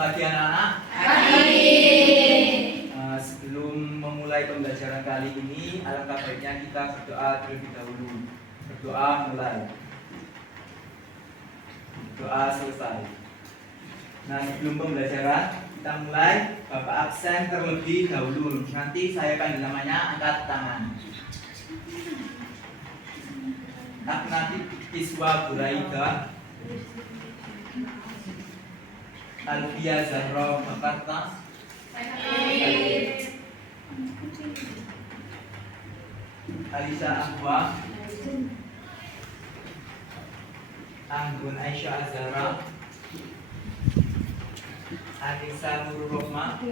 pagi anak-anak. Pagi. Sebelum memulai pembelajaran kali ini, alangkah baiknya kita berdoa terlebih dahulu. Berdoa mulai. Doa selesai. Nah, sebelum pembelajaran kita mulai, Bapak absen terlebih dahulu. Nanti saya panggil namanya, angkat tangan. Nanti Iswa Buraida, Alfia Zahra Bakarta, Alisa Ahwa, Anggun Aisyah Azhara, Anissa Nurul Rohma,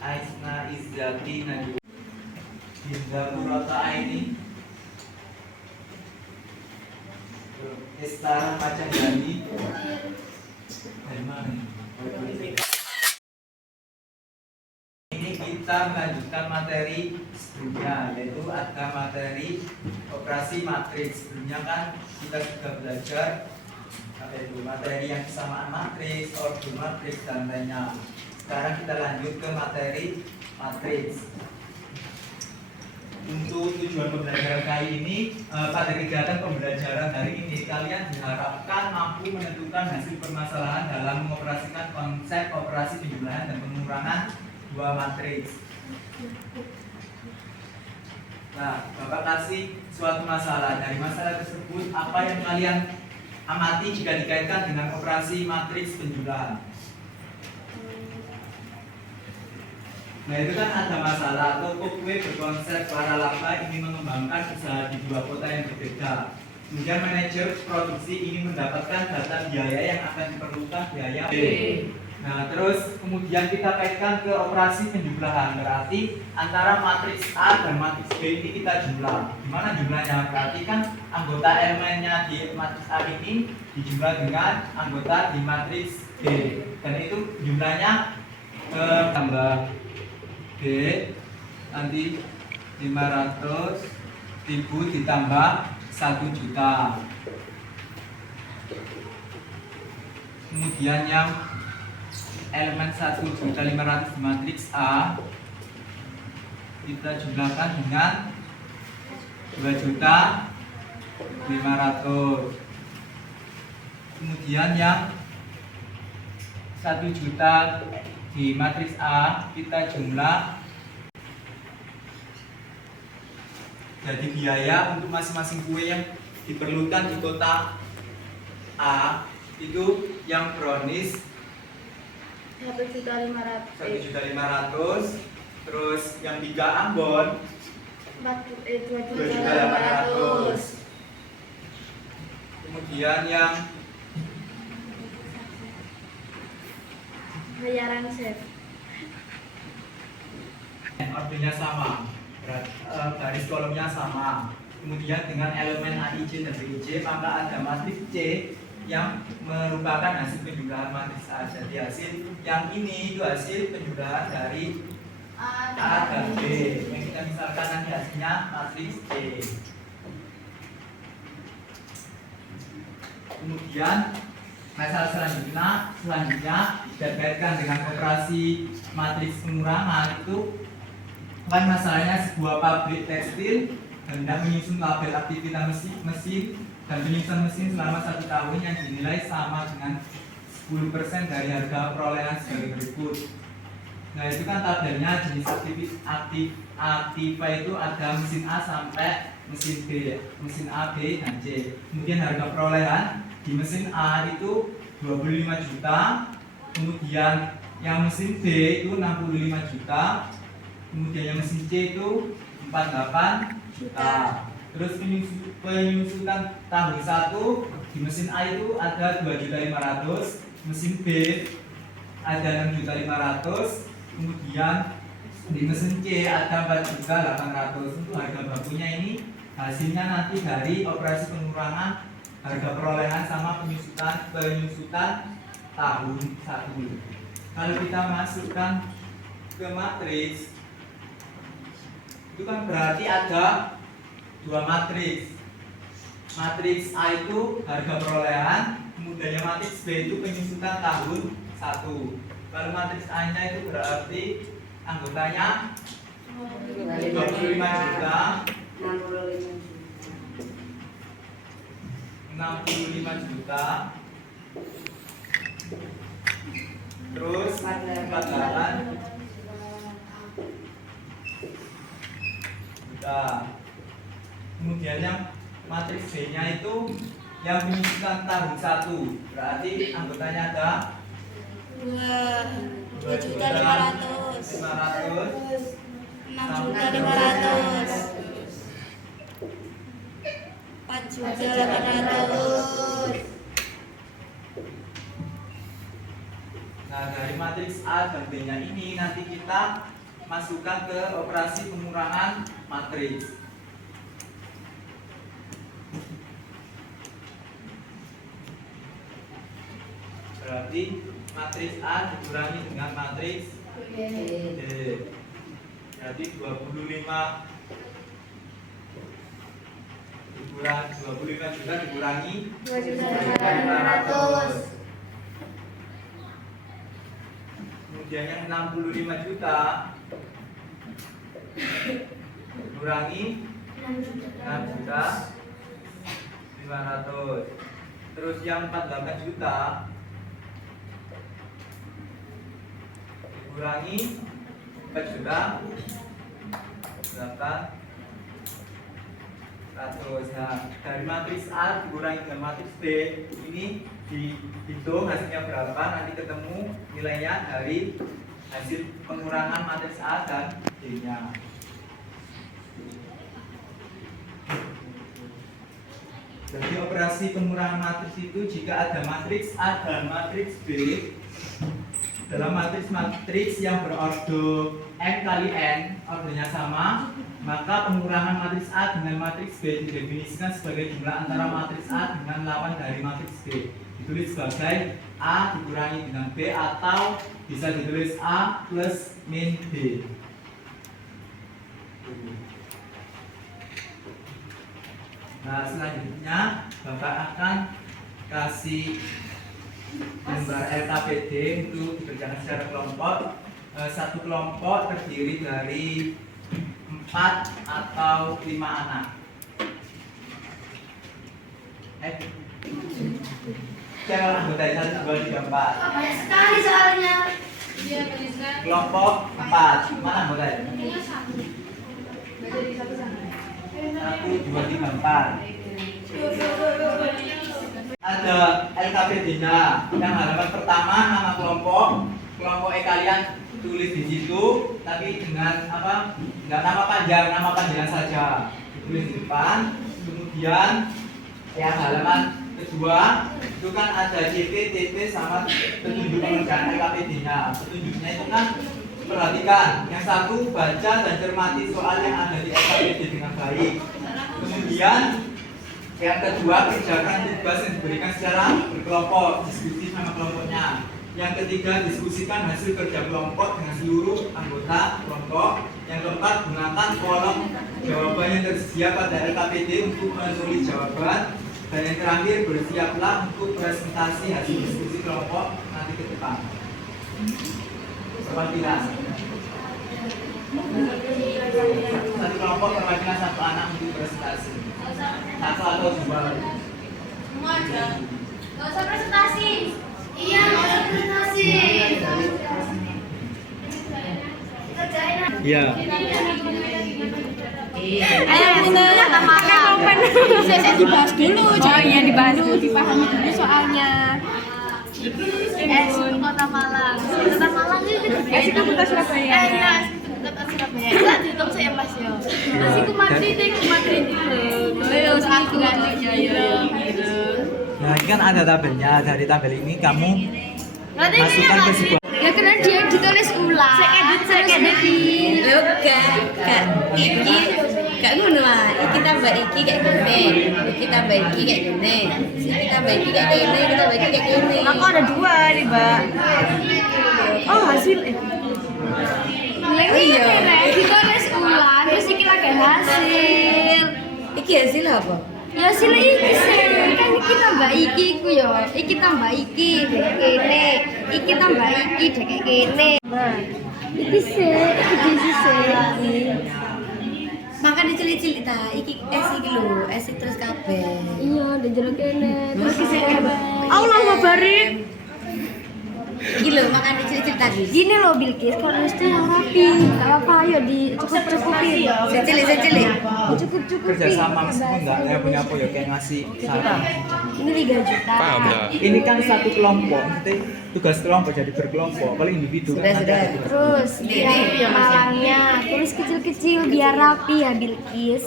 Aisna Izzati Najwa, Dinda Murata Aini, Estara Pacahdani. Dari mana? Ini kita melanjutkan materi sebelumnya, yaitu ada materi operasi matriks. Sebelumnya kan kita sudah belajar apa itu materi yang kesamaan matriks, order matriks dan lainnya. Sekarang kita lanjut ke materi matriks. Untuk tujuan pembelajaran kali ini, pada kegiatan pembelajaran hari ini kalian diharapkan mampu menentukan hasil permasalahan dalam mengoperasikan konsep operasi penjumlahan dan pengurangan dua matriks. Nah, Bapak kasih suatu masalah. Dari masalah tersebut, apa yang kalian amati jika dikaitkan dengan operasi matriks penjumlahan? Nah, itu kan ada masalah. Toko kue berkonsep para laba ingin mengembangkan usaha di dua kota yang berbeda. Kemudian manajer produksi ingin mendapatkan data biaya yang akan diperlukan biaya B. Nah, terus kemudian kita kaitkan ke operasi penjumlahan. Berarti antara matriks A dan matriks B ini kita jumlah. Gimana jumlahnya? Berarti kan anggota elemennya di matriks A ini dijumlah dengan anggota di matriks B. Dan itu jumlahnya tambah B nanti 500.000 ditambah 1 juta. Kemudian yang elemen 1.500.000 matriks A kita jumlahkan dengan 2.500.000. Kemudian yang 1 juta di matriks A kita jumlah. Jadi biaya untuk masing-masing kue yang diperlukan di kota A itu yang brownies 1.500.000. Terus yang 3 Ambon 2.500.000. Kemudian yang Bayaran chef. ordernya sama, garis kolomnya sama. Kemudian dengan elemen AIJ dan BIJ, maka ada matriks C yang merupakan hasil penjumlahan matriks A. Jadi hasil yang ini itu hasil penjumlahan dari A dan B. Yang kita misalkan nanti hasilnya matriks C. Kemudian masalah selanjutnya dikaitkan dengan operasi matriks pengurangan. Itu kan masalahnya sebuah pabrik tekstil hendak menyusun label aktivitas mesin dan penyusunan mesin selama 1 tahun yang dinilai sama dengan 10% dari harga perolehan sebagai berikut. Nah, itu kan tabelnya jenis aktiva itu ada mesin A sampai mesin B, mesin A, B, dan C. Kemudian harga perolehan di mesin A itu 25 juta, kemudian yang mesin B itu 65 juta, kemudian yang mesin C itu 48 juta. Terus penyusutan tahun 1 di mesin A itu ada 2.500.000, mesin B ada 6.500.000, kemudian di mesin C ada 4.800.000. Untuk harga bakunya ini hasilnya nanti dari operasi pengurangan harga perolehan sama penyusutan tahun 1. Kalau kita masukkan ke matriks, itu kan berarti ada 2 matriks. Matriks A itu harga perolehan, Kemudian yang matriks B itu penyusutan tahun 1. Kalau matriks A-nya itu berarti anggotanya 25 juta, 65 juta, terus 48 juta. Kemudian yang matriks B-nya itu yang penyusutan tahun 1, berarti anggotanya ada 2.500.000, 6.500.000, 4.800.000. Nah, dari matriks A dan B-nya ini nanti kita masukkan ke operasi pengurangan matriks. Berarti matriks A dikurangi dengan matriks D. Jadi 25 juta dikurangi 2.500.000. Kemudian yang 65 juta kurangi 6.500.000. Terus yang 48 juta kurangi 4 juta 800. Nah, dari matriks A dikurangi dengan matriks B ini dihitung hasilnya berapa, nanti ketemu nilainya dari hasil pengurangan matriks A dan B-nya. Jadi operasi pengurangan matriks itu jika ada matriks A dan matriks B dalam matriks yang berordo M kali N, ordonya sama, maka pengurangan matriks A dengan matriks B didefinisikan sebagai jumlah antara matriks A dengan lawan dari matriks B. Ditulis sebagai A dikurangi dengan B atau bisa ditulis A plus min B. Nah, selanjutnya Bapak akan kasih lembar LKPD untuk dikerjakan secara kelompok. Satu kelompok terdiri dari 4 atau 5 anak. Jangan anggota 1, 2, 3, 4. Banyak sekali soalnya. Kelompok 4. Mana anggotanya? 1, 2, 3, 4. Ada LKPD-nya. Yang halaman pertama nama kelompok E kalian tulis di situ, tapi dengan apa? Enggak nama panjangan saja. Ditulis di depan. Kemudian yang halaman kedua itu kan ada CP, TP sama petunjuk pengerjaan LKPD-nya. Petunjuknya itu kan perhatikan. Yang satu baca dan cermati soal yang ada di LKPD dengan baik. Kemudian yang kedua kerjakan tugas yang diberikan secara berkelompok, diskusi sama kelompoknya. Yang ketiga, diskusikan hasil kerja kelompok dengan seluruh anggota kelompok. Yang keempat, gunakan kolom jawaban yang tersedia pada LKPD untuk menulis jawaban. Dan yang terakhir, bersiaplah untuk presentasi hasil diskusi kelompok nanti ke depan. Perwakilan satu kelompok perwakilan satu anak untuk presentasi. Satu atau dua. Semua aja. Gak usah presentasi. Iya, gak usah presentasi. Iya. Ayo kita makan. Saya dibahas dulu. Oh iya dibahas dulu, dipahami dulu soalnya. Kota Malang. Kota Malang itu Itu Kota Surabaya. Iya, Kota Surabaya. Itu dihitung saya Mas yo. Masih ku Madrid itu. Ayo aku ganti ya. Nah, ini kan ada tabelnya. Dari tabel ini kamu Berarti masukkan ke sebuah. Ya karena dia ditulis ulang. Saya edit. Lho iki gak ngono ah. Iki tambah iki kayak gini. Iki tambah iki kayak gini. Iki tambah iki kayak gini, kita tambah iki kayak gini. Aku ada 2 nih, Mbak. Oh, hasil iya. Ditulis ulang, terus iki lagi hasil. Iki hasil apa? Ya hasil iki sih. Kan Iki tambah iki ku yo. Iki tambah iki dek kene. Iki tambah iki dek kene. Iki sih. Makan dicilik-cilik ta. Iki es iki lho, es terus kabeh. Iya, udah jeruk kene. Terus iki Allah ngabarin. Iki lho makan dicilik-cilik tadi. Gini loh Bilkis, kalau itu yang rapi. Gak apa, ayo dicukup-cukupin. Cilik-cilik. Dicukup-cukupin. Kerja sama meskipun nggak punya apa ya kayak ngasih saran. Ini 3 juta. Paham dah. Ini kan satu kelompok, nanti tugas kelompok jadi berkelompok. Kalau individu kan nanti Sudah. ada tugas. Terus yang malangnya, tulis kecil-kecil biar rapi ya Bilkis.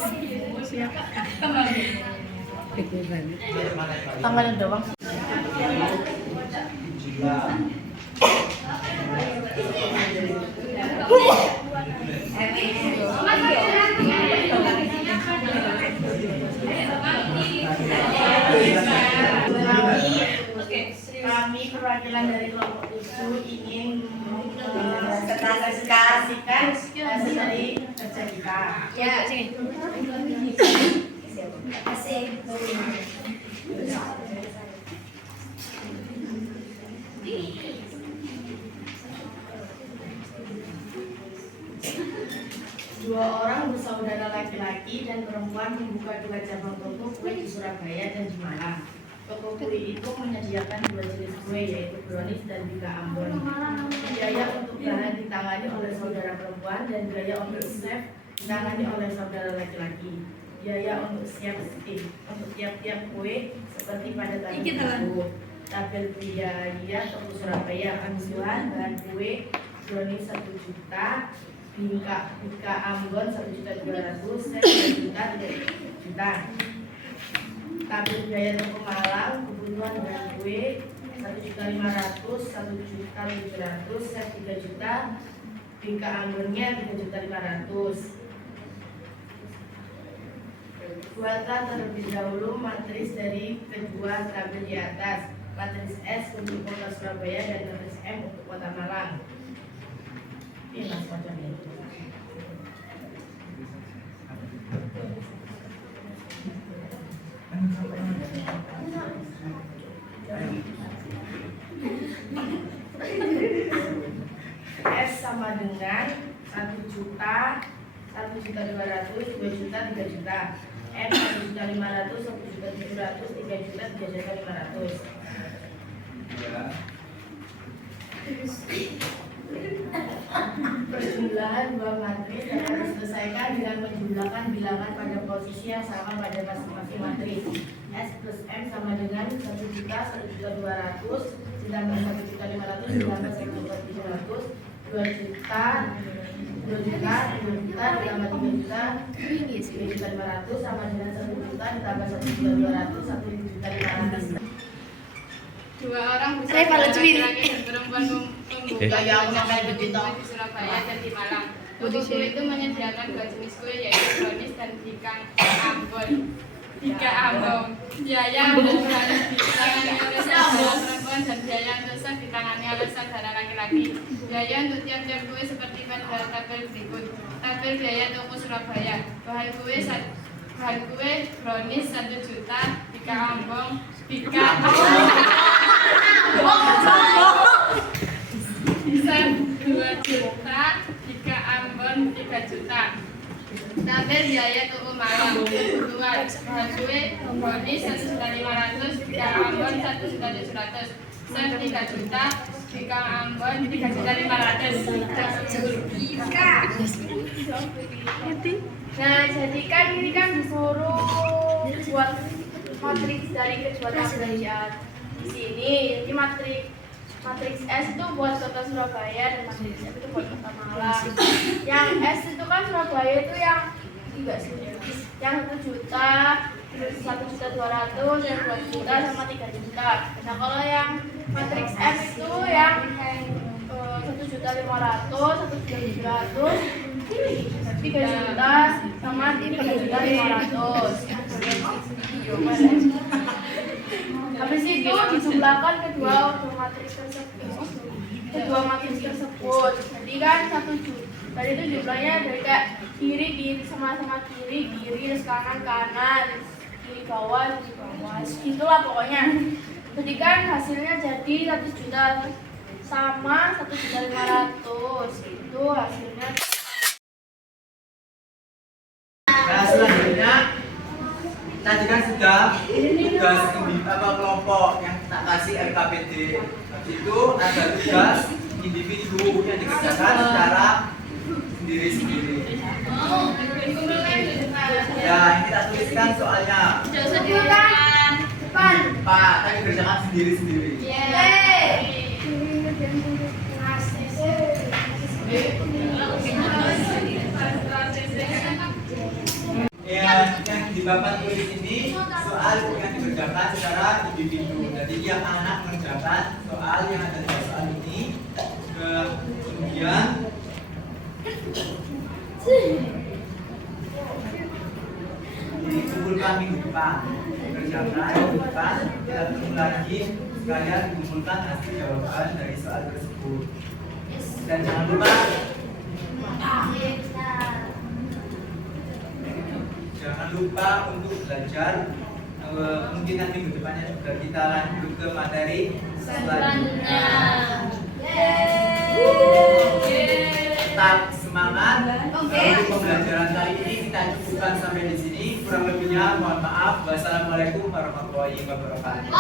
Tambahin doang. Kami perwakilan dari kelompok itu ingin menpresentasikan hasil dari kerja kita. Ya, sini. Dua orang bersaudara laki-laki dan perempuan membuka 2 cabang toko kue di Surabaya dan di Malang. Toko kue itu menyediakan 2 jenis kue yaitu brownies dan bika ambon. Biaya untuk bahan ditangani oleh saudara perempuan dan biaya untuk chef ditangani oleh saudara laki-laki. Biaya untuk untuk tiap-tiap kue seperti pada tabel buku. Tabel biaya toko Surabaya angsuran bahan kue brownies 1 juta, bika ambon 1.200.000, chef 2 juta, 3 juta. Tabel biaya toko Malang kebutuhan bahan kue 1.500.000, 1.700.000, chef 3 juta, bika ambonnya 3.500.000. Buatlah terlebih dahulu matris dari kedua tabel di atas. Matris S untuk kota Surabaya dan matris M untuk kota Malang. Ini macam itu. S sama dengan 1 juta, 1.200.000, 2 juta, 3 juta. M 1.500.000, 1.700.000, 3 juta, 3.500.000. Perjumlahan dua matris dapat diselesaikan dengan menjumlahkan bilangan pada posisi yang sama pada masing-masing matris. S plus M sama dengan 1 juta, 1.200.000, ditambah 1.500.000, ditambah 1.700.000, 2 juta, 2 juta, 2 juta, ditambah 3 juta, 3.500.000 sama dengan 1 juta, ditambah 1.200.000, 1.500.000. Dua orang Saya malah bersaudara curi. laki-laki dan perempuan membuka di Surabaya dan di Malang. Toko kue itu menyediakan 2 jenis kue yaitu brownies dan bika ambon. Biaya untuk bahan ditangani oleh saudara perempuan dan biaya untuk chef ditangani oleh saudara laki-laki. Biaya untuk tiap-tiap kue seperti pada tabel berikut. Tabel biaya toko Surabaya. Bahan kue brownies 1 juta, bika ambon, chef 2 juta, bika ambon 3 juta. Tabel biaya toko Malang kebutuhan bahan kue brownies 1.500.000, bika ambon 1.700.000, chef 3 juta, bika ambon 3.500.000. Nah, jadi kan ini kan disuruh buat matriks dari kedua tabel di sini. Jadi matriks S itu buat kota Surabaya dan matriks F itu buat kota Malang. Yang S itu kan Surabaya itu yang tiga sih, yang 1 juta, terus 1.200.000, yang 2 juta sama 3 juta. Nah kalau yang matriks F itu yang 1.500.000, 1.700.000, 3 juta sama 3.500.000. Habis itu dijumlahkan kedua matriks tersebut. Jadi kan 1 juta. Tadi itu jumlahnya dari kayak kiri sama kiri, terus kanan, kiri bawah, gitulah pokoknya. Jadikan hasilnya jadi 100 juta sama 1.500.000 itu hasilnya. Nah, selanjutnya tadi kan sudah tugas kelompok yang tak kasih LKPD. Itu ada tugas individu yang dikerjakan secara sendiri-sendiri. Ya, ini kita tuliskan soalnya. Pak, tadi kerjakan sendiri-sendiri. Yang di papan tulis ini soal yang dikerjakan secara individu. Jadi yang anak mengerjakan soal yang ada di soal ini, kemudian dikumpulkan minggu depan. Kerjakan minggu depan, kita ketemu lagi sekalian kumpulkan hasil jawaban dari soal tersebut. Dan jangan lupa untuk belajar. Kemungkinan minggu depannya juga kita lanjut ke materi selanjutnya. Tetap semangat. Untuk pembelajaran kali ini kita cukupkan sampai di sini. Kurang lebihnya mohon maaf. Wassalamualaikum warahmatullahi wabarakatuh.